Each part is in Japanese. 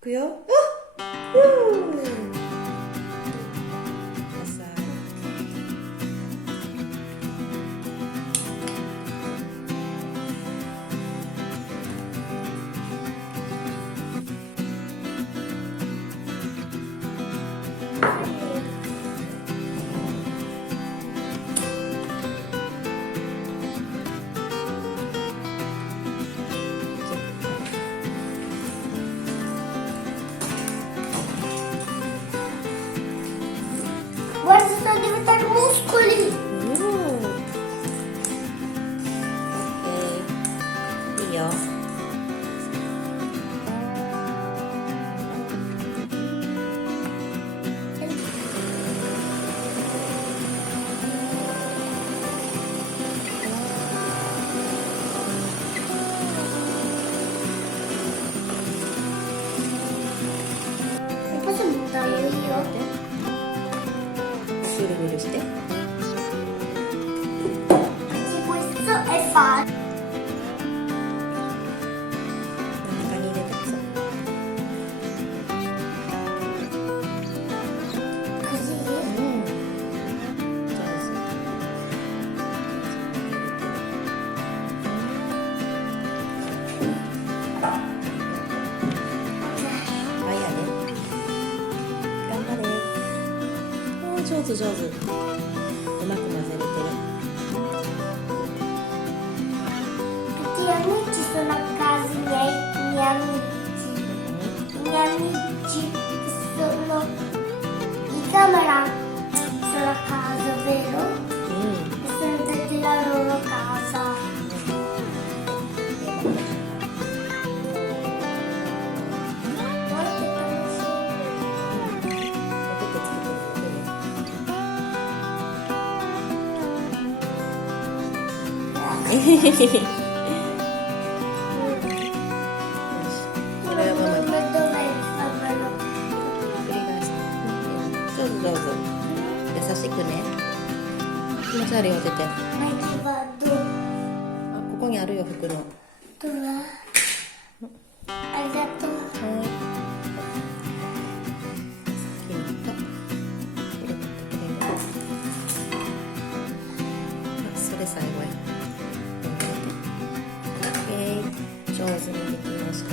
くよ。Guarda, sto diventando muscoli. Ok. Io. Mi posso buttarlo io? ぐるぐるして。Questo è fatto. 中に入れてくさ。Così? うん。上手。はいやで。頑張れ。おー、上手上手。うまく混ぜれてる。Tutti gli amici sono a casa, i miei amici. I miei amici che sono in camera sono a casa, vero? うん。 E sono andati alla loro casa. Guarda cheえへへへへ。これはママに dove farlo? 繰り返して。上手上手。優しくね。気持ち悪いよ、出て。あ、 Ma che vado? ここにあるよ、袋。は Dov'è? Hai detto? い。さっきのと。これ持ってくれる。あ、それ最後や。オッケー。上手にできました。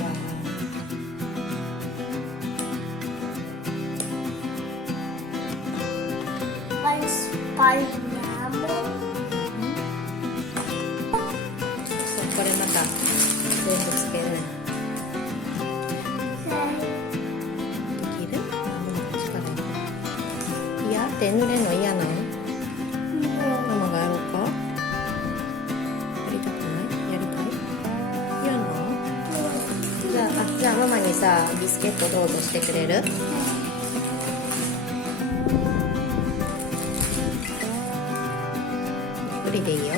Poi spalmiamo. そうこれまた全部つける。Ok. できる？あ、力入れ。いや、手濡れるの嫌なの？ No. ママがやろうか？やりたくない？やりたい？やんの？じゃあママにさ、ビスケットどうぞしてくれる？ゆっくりでいいよ。